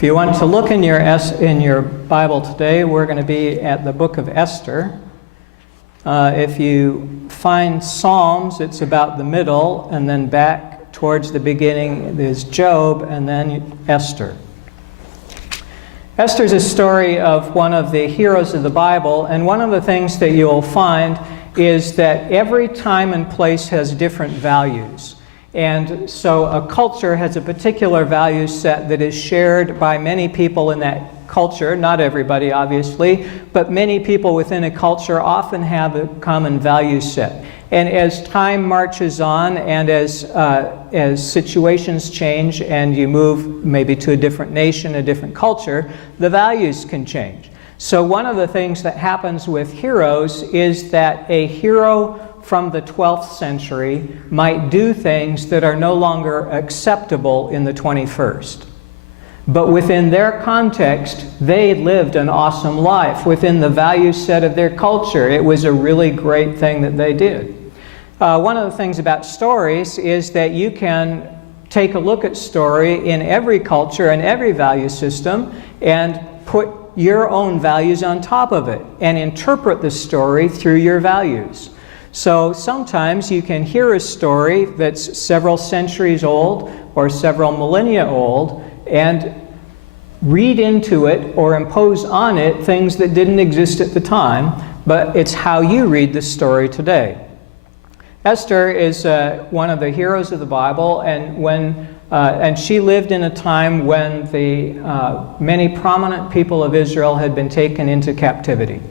If you want to look in your Bible today, we're going to be at the book of Esther. If you find Psalms, it's about the middle, and then back towards the beginning is Job, and then Esther. Esther's a story of one of the heroes of the Bible, and one of the things that you'll find is that every time and place has different values. And so a culture has a particular value set that is shared by many people in that culture, not everybody obviously, but many people within a culture often have a common value set. And as time marches on and as situations change and you move maybe to a different nation, a different culture, the values can change. So one of the things that happens with heroes is that a hero from the 12th century might do things that are no longer acceptable in the 21st. But within their context, they lived an awesome life. Within the value set of their culture, it was a really great thing that they did. One of the things about stories is that you can take a look at story in every culture and every value system and put your own values on top of it and interpret the story through your values. So sometimes you can hear a story that's several centuries old or several millennia old and read into it or impose on it things that didn't exist at the time, but it's how you read the story today. Esther is one of the heroes of the Bible, and she lived in a time when the many prominent people of Israel had been taken into captivity.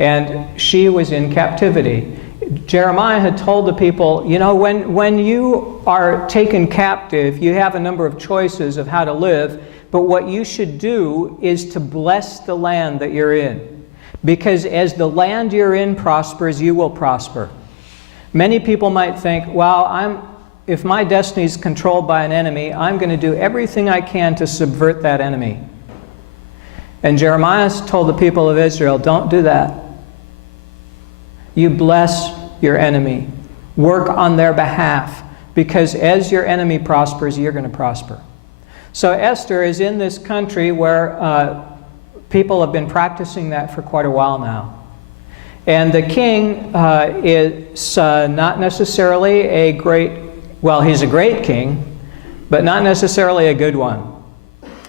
And she was in captivity. Jeremiah had told the people, you know, when you are taken captive, you have a number of choices of how to live, but what you should do is to bless the land that you're in. Because as the land you're in prospers, you will prosper. Many people might think, well, if my destiny is controlled by an enemy, I'm going to do everything I can to subvert that enemy. And Jeremiah told the people of Israel, don't do that. You bless your enemy. Work on their behalf, because as your enemy prospers, you're going to prosper. So Esther is in this country where people have been practicing that for quite a while now. And the king is not necessarily a great, well, he's a great king, but not necessarily a good one.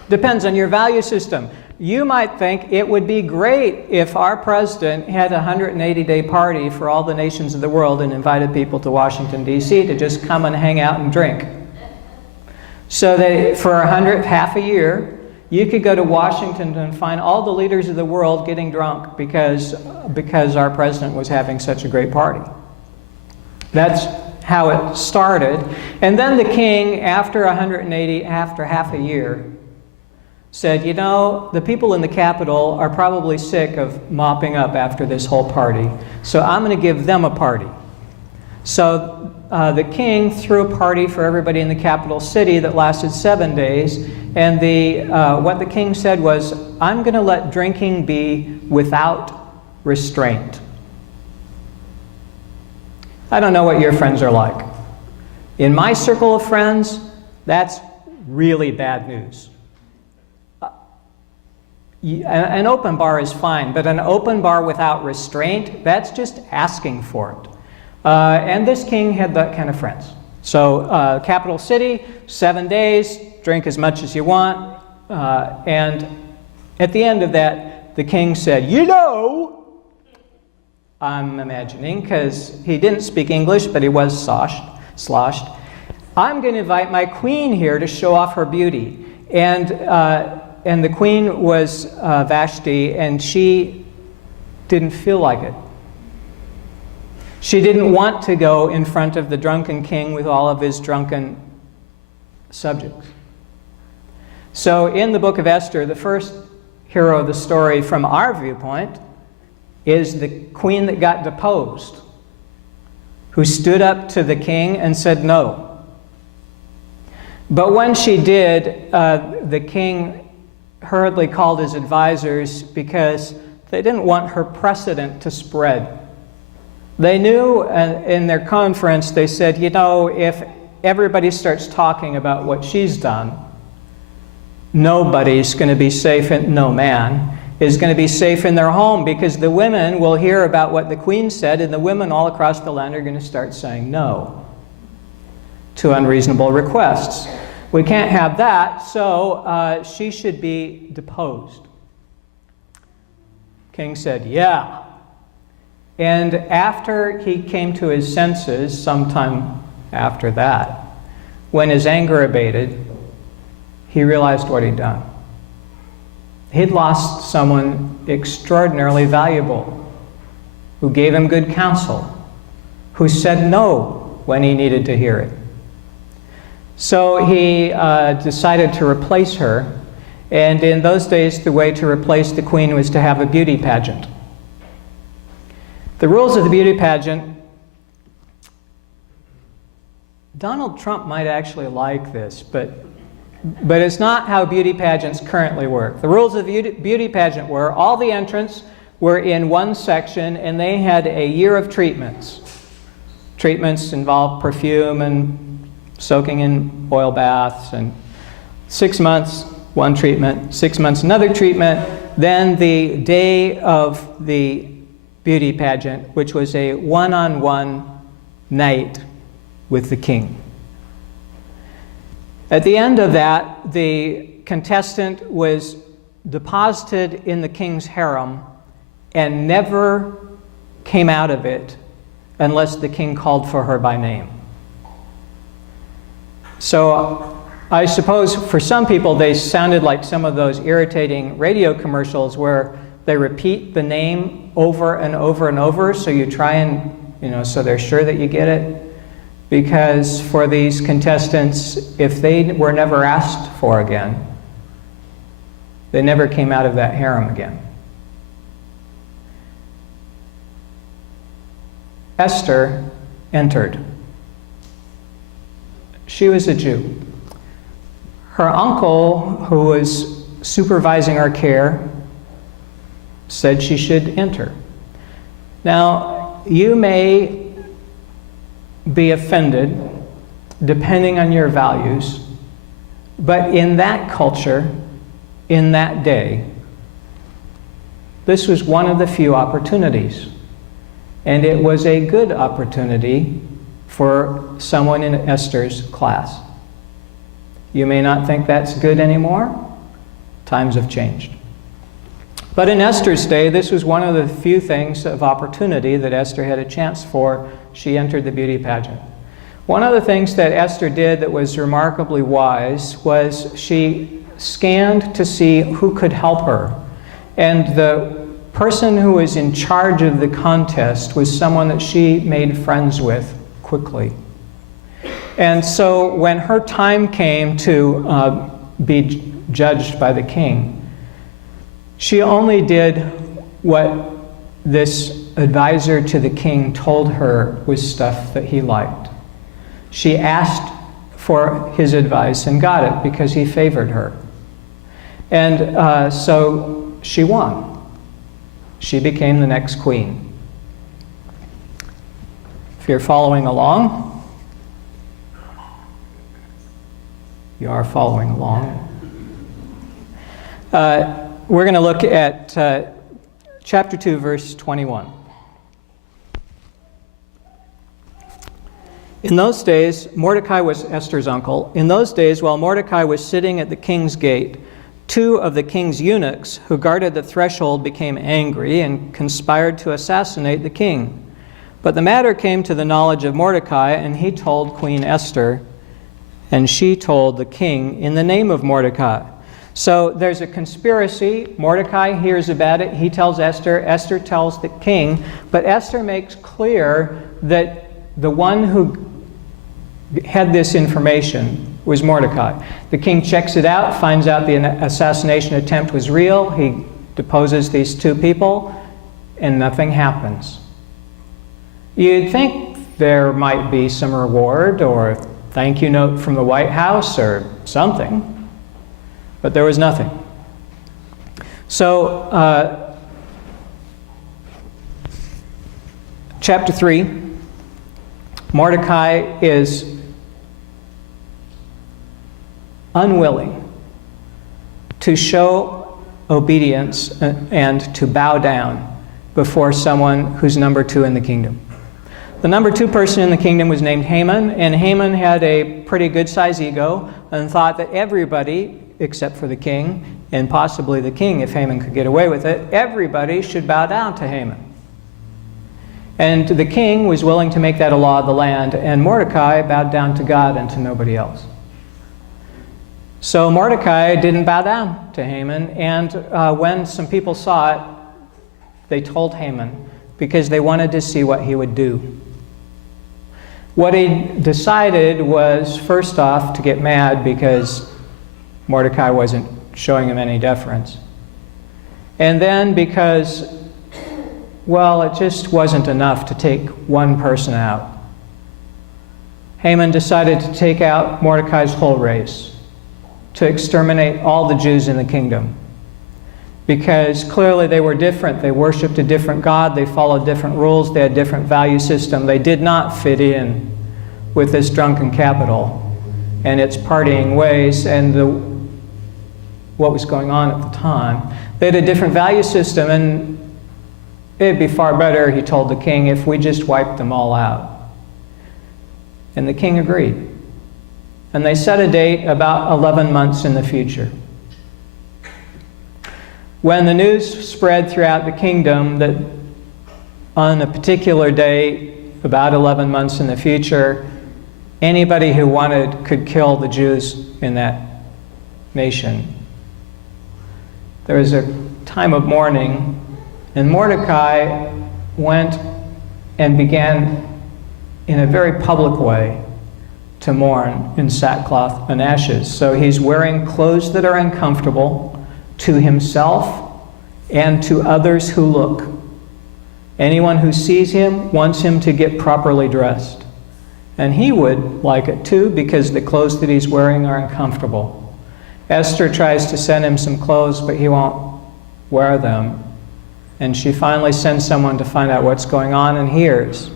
Depends on your value system. You might think it would be great if our president had a 180-day party for all the nations of the world and invited people to Washington, D.C. to just come and hang out and drink. So that for half a year, you could go to Washington and find all the leaders of the world getting drunk because our president was having such a great party. That's how it started. And then the king, after 180, after half a year, said, you know, the people in the Capitol are probably sick of mopping up after this whole party, so I'm going to give them a party. So the king threw a party for everybody in the capital city that lasted 7 days, and what the king said was, I'm going to let drinking be without restraint. I don't know what your friends are like. In my circle of friends, that's really bad news. An open bar is fine, but an open bar without restraint, that's just asking for it. And this king had that kind of friends. So capital city, 7 days, drink as much as you want. And at the end of that, the king said, you know, I'm imagining, because he didn't speak English, but he was sloshed. I'm going to invite my queen here to show off her beauty. And the queen was Vashti, and she didn't feel like it. She didn't want to go in front of the drunken king with all of his drunken subjects. So in the book of Esther, the first hero of the story from our viewpoint is the queen that got deposed, who stood up to the king and said no. But when she did, the king hurriedly called his advisors because they didn't want her precedent to spread. They knew in their conference, they said, you know, if everybody starts talking about what she's done, nobody's going to be safe, no man is going to be safe in their home, because the women will hear about what the queen said, and the women all across the land are going to start saying no to unreasonable requests. We can't have that, so she should be deposed. King said, yeah. And after he came to his senses, sometime after that, when his anger abated, he realized what he'd done. He'd lost someone extraordinarily valuable, who gave him good counsel, who said no when he needed to hear it. So he decided to replace her, and in those days the way to replace the queen was to have a beauty pageant. The rules of the beauty pageant, Donald Trump might actually like this, but it's not how beauty pageants currently work. The rules of the beauty pageant were all the entrants were in one section, and they had a year of treatments. Treatments involved perfume and soaking in oil baths, and 6 months, one treatment, 6 months, another treatment. Then the day of the beauty pageant, which was a one-on-one night with the king. At the end of that, the contestant was deposited in the king's harem and never came out of it unless the king called for her by name. So I suppose for some people they sounded like some of those irritating radio commercials where they repeat the name over and over and over, so you try and, so they're sure that you get it. Because for these contestants, if they were never asked for again, they never came out of that harem again. Esther entered. She was a Jew. Her uncle, who was supervising our care, said she should enter. Now, you may be offended depending on your values, but in that culture, in that day, this was one of the few opportunities. And it was a good opportunity for someone in Esther's class. You may not think that's good anymore. Times have changed. But in Esther's day, this was one of the few things of opportunity that Esther had a chance for. She entered the beauty pageant. One of the things that Esther did that was remarkably wise was she scanned to see who could help her. And the person who was in charge of the contest was someone that she made friends with quickly. And so when her time came to be judged by the king, she only did what this advisor to the king told her was stuff that he liked. She asked for his advice and got it because he favored her. And so she won. She became the next queen. If you're following along, you are following along. We're going to look at chapter 2, verse 21. In those days, Mordecai was Esther's uncle. In those days, while Mordecai was sitting at the king's gate, 2 of the king's eunuchs who guarded the threshold became angry and conspired to assassinate the king. But the matter came to the knowledge of Mordecai, and he told Queen Esther, and she told the king in the name of Mordecai. So there's a conspiracy. Mordecai hears about it. He tells Esther. Esther tells the king. But Esther makes clear that the one who had this information was Mordecai. The king checks it out, finds out the assassination attempt was real. He deposes these 2 people, and nothing happens. You'd think there might be some reward or thank you note from the White House or something. But there was nothing. So, chapter 3, Mordecai is unwilling to show obedience and to bow down before someone who's number 2 in the kingdom. The number 2 person in the kingdom was named Haman, and Haman had a pretty good-sized ego and thought that everybody, except for the king, and possibly the king if Haman could get away with it, everybody should bow down to Haman. And the king was willing to make that a law of the land, and Mordecai bowed down to God and to nobody else. So Mordecai didn't bow down to Haman, and when some people saw it, they told Haman because they wanted to see what he would do. What he decided was, first off, to get mad because Mordecai wasn't showing him any deference. And then because, well, it just wasn't enough to take one person out. Haman decided to take out Mordecai's whole race, to exterminate all the Jews in the kingdom. Because clearly they were different. They worshipped a different God. They followed different rules. They had different value system. They did not fit in with this drunken capital and its partying ways and what was going on at the time. They had a different value system, and it'd be far better, he told the king, if we just wiped them all out. And the king agreed. And they set a date about 11 months in the future. When the news spread throughout the kingdom that on a particular day, about 11 months in the future, anybody who wanted could kill the Jews in that nation, there was a time of mourning, and Mordecai went and began in a very public way to mourn in sackcloth and ashes. So he's wearing clothes that are uncomfortable to himself and to others who look. Anyone who sees him wants him to get properly dressed. And he would like it too, because the clothes that he's wearing are uncomfortable. Esther tries to send him some clothes, but he won't wear them. And she finally sends someone to find out what's going on, and hears.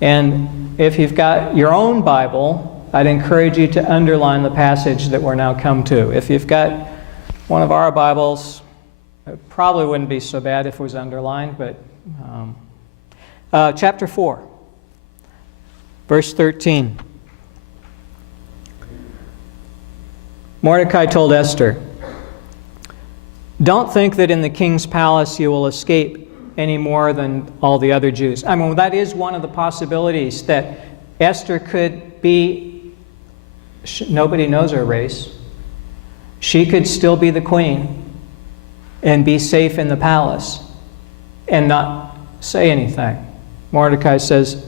And if you've got your own Bible, I'd encourage you to underline the passage that we're now come to. If you've got one of our Bibles, it probably wouldn't be so bad if it was underlined, but chapter 4, verse 13. Mordecai told Esther, "Don't think that in the king's palace you will escape any more than all the other Jews." I mean, that is one of the possibilities, that Esther could be, nobody knows her race. She could still be the queen and be safe in the palace and not say anything. Mordecai says,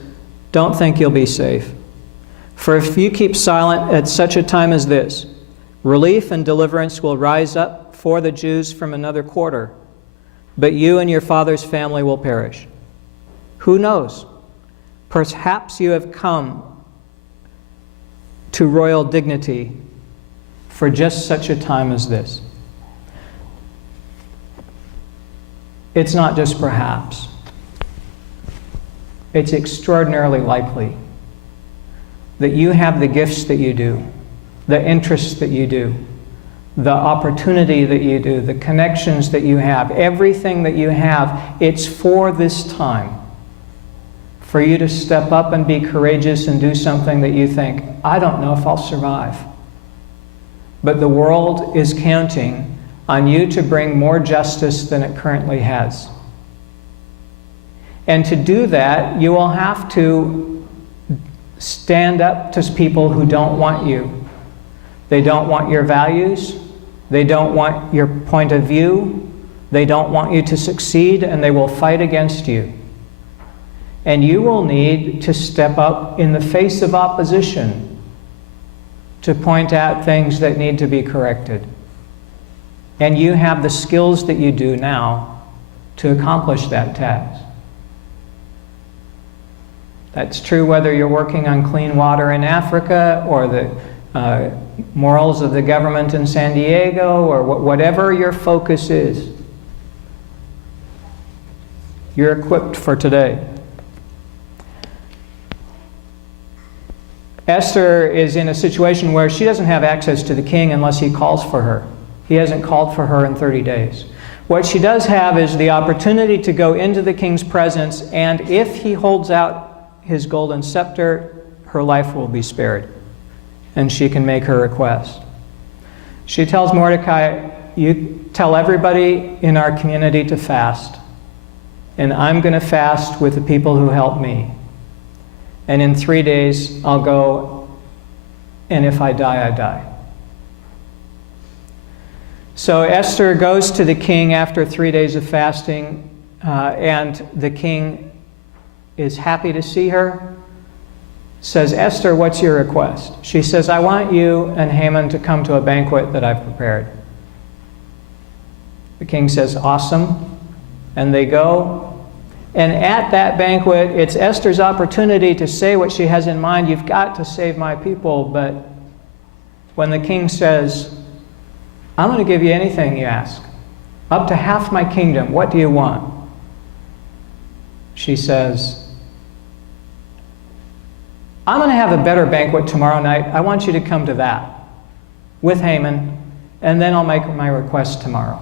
"Don't think you'll be safe. For if you keep silent at such a time as this, relief and deliverance will rise up for the Jews from another quarter, but you and your father's family will perish. Who knows? Perhaps you have come to royal dignity for just such a time as this." It's not just perhaps. It's extraordinarily likely that you have the gifts that you do, the interests that you do, the opportunity that you do, the connections that you have, everything that you have, it's for this time. For you to step up and be courageous and do something that you think, I don't know if I'll survive. But the world is counting on you to bring more justice than it currently has. And to do that, you will have to stand up to people who don't want you. They don't want your values. They don't want your point of view. They don't want you to succeed, and they will fight against you. And you will need to step up in the face of opposition to point out things that need to be corrected. And you have the skills that you do now to accomplish that task. That's true whether you're working on clean water in Africa or the morals of the government in San Diego or whatever your focus is. You're equipped for today. Esther is in a situation where she doesn't have access to the king unless he calls for her. He hasn't called for her in 30 days. What she does have is the opportunity to go into the king's presence, and if he holds out his golden scepter, her life will be spared, and she can make her request. She tells Mordecai, you tell everybody in our community to fast, and I'm going to fast with the people who help me. And in 3 days, I'll go, and if I die, I die. So Esther goes to the king after 3 days of fasting, and the king is happy to see her. Says, Esther, what's your request? She says, I want you and Haman to come to a banquet that I've prepared. The king says, awesome. And they go. And at that banquet, it's Esther's opportunity to say what she has in mind. You've got to save my people. But when the king says, I'm going to give you anything you ask, up to half my kingdom, what do you want? She says, I'm going to have a better banquet tomorrow night. I want you to come to that with Haman, and then I'll make my request tomorrow.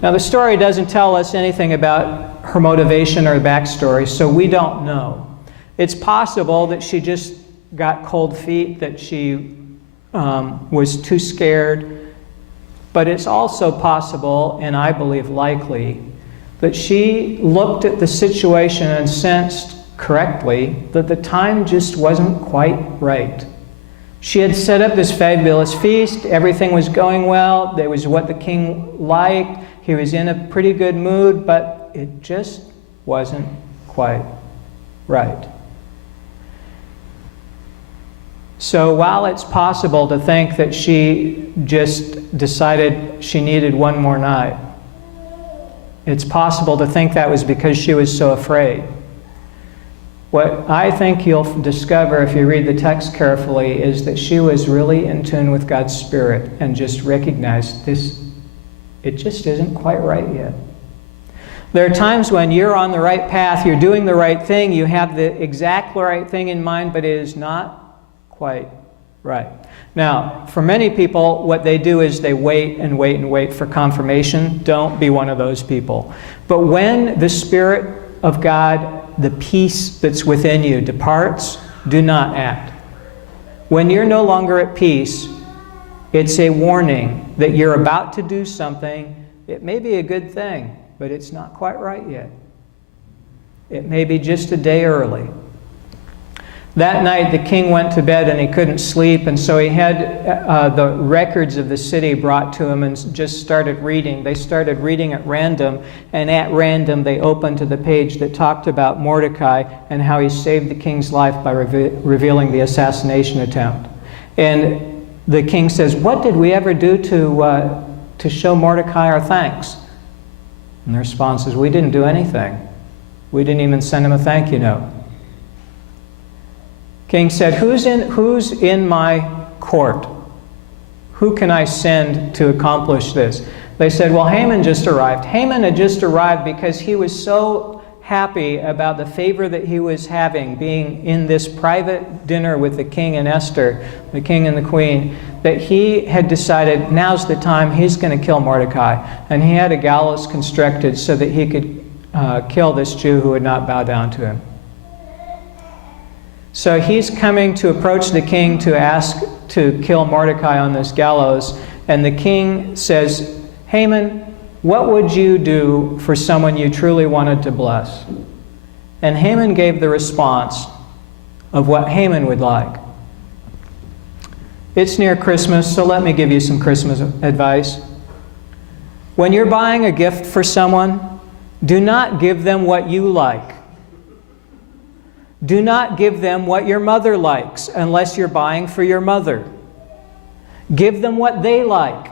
Now, the story doesn't tell us anything about her motivation or backstory, so we don't know. It's possible that she just got cold feet, that she was too scared, but it's also possible, and I believe likely, that she looked at the situation and sensed correctly that the time just wasn't quite right. She had set up this fabulous feast. Everything was going well. There was what the king liked. He was in a pretty good mood, but it just wasn't quite right. So while it's possible to think that she just decided she needed one more night, it's possible to think that was because she was so afraid. What I think you'll discover if you read the text carefully is that she was really in tune with God's Spirit and just recognized this, it just isn't quite right yet. There are times when you're on the right path, you're doing the right thing, you have the exact right thing in mind, but it is not quite right. Now, for many people, what they do is they wait and wait and wait for confirmation. Don't be one of those people. But when the Spirit of God, the peace that's within you, departs, do not act. When you're no longer at peace, it's a warning that you're about to do something. It may be a good thing, but it's not quite right yet. It may be just a day early. That night, the king went to bed and he couldn't sleep, and so he had the records of the city brought to him and just started reading. They started reading at random, and at random they opened to the page that talked about Mordecai and how he saved the king's life by revealing the assassination attempt. And the king says, what did we ever do to show Mordecai our thanks? And the response is, we didn't do anything. We didn't even send him a thank you note. King said, who's in my court? Who can I send to accomplish this? They said, well, Haman just arrived. Haman had just arrived because he was so happy about the favor that he was having, being in this private dinner with the king and Esther, the king and the queen, that he had decided now's the time he's going to kill Mordecai. And he had a gallows constructed so that he could kill this Jew who would not bow down to him. So he's coming to approach the king to ask to kill Mordecai on this gallows. And the king says, Haman, what would you do for someone you truly wanted to bless? And Haman gave the response of what Haman would like. It's near Christmas, so let me give you some Christmas advice. When you're buying a gift for someone, do not give them what you like. Do not give them what your mother likes unless you're buying for your mother. Give them what they like.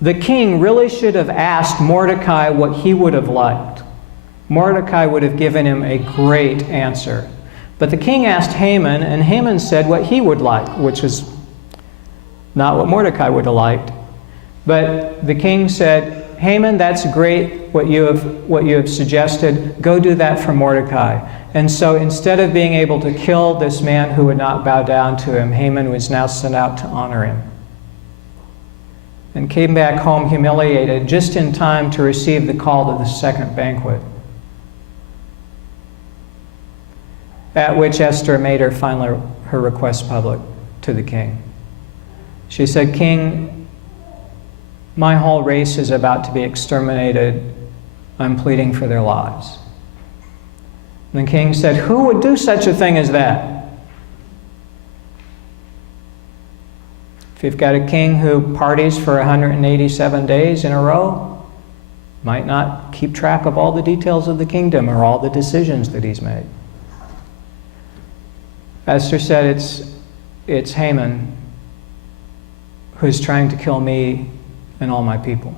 The king really should have asked Mordecai what he would have liked. Mordecai would have given him a great answer. But the king asked Haman, and Haman said what he would like, which is not what Mordecai would have liked. But the king said, Haman, that's great what you have suggested. Go do that for Mordecai. And so instead of being able to kill this man who would not bow down to him, Haman was now sent out to honor him. and came back home humiliated just in time to receive the call to the second banquet, at which Esther made her request public to the king. She said, "King, my whole race is about to be exterminated. I'm pleading for their lives." And the king said, "Who would do such a thing as that?" If you've got a king who parties for 187 days in a row, might not keep track of all the details of the kingdom or all the decisions that he's made. Esther said, it's Haman who's trying to kill me and all my people.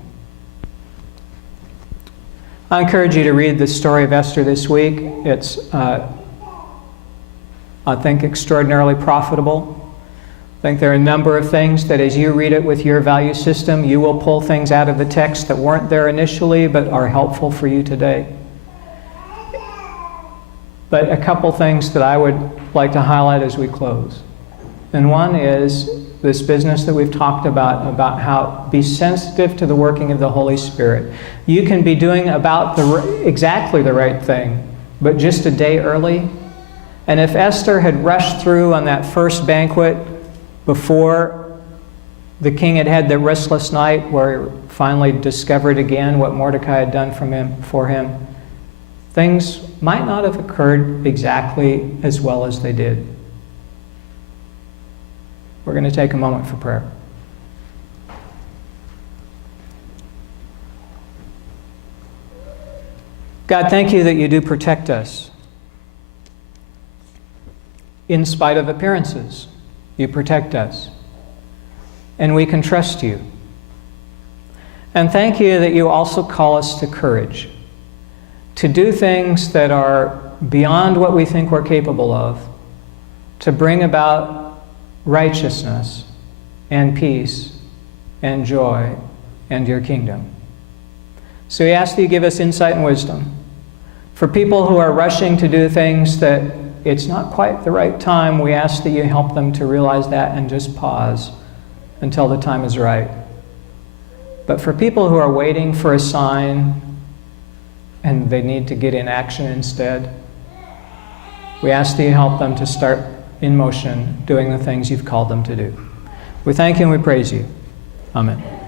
I encourage you to read the story of Esther this week. It's, I think, extraordinarily profitable. I think there are a number of things that as you read it with your value system, you will pull things out of the text that weren't there initially but are helpful for you today. But a couple things that I would like to highlight as we close. And one is this business that we've talked about how be sensitive to the working of the Holy Spirit. You can be doing about exactly the right thing, but just a day early. And if Esther had rushed through on that first banquet before the king had had the restless night where he finally discovered again what Mordecai had done for him, things might not have occurred exactly as well as they did. We're going to take a moment for prayer. God, thank you that you do protect us. In spite of appearances, you protect us. And we can trust you. And thank you that you also call us to courage, to do things that are beyond what we think we're capable of, to bring about righteousness and peace and joy and your kingdom. So we ask that you give us insight and wisdom. For people who are rushing to do things that it's not quite the right time, we ask that you help them to realize that and just pause until the time is right. But for people who are waiting for a sign and they need to get in action instead, we ask that you help them to start in motion doing the things you've called them to do. We thank you and we praise you. Amen.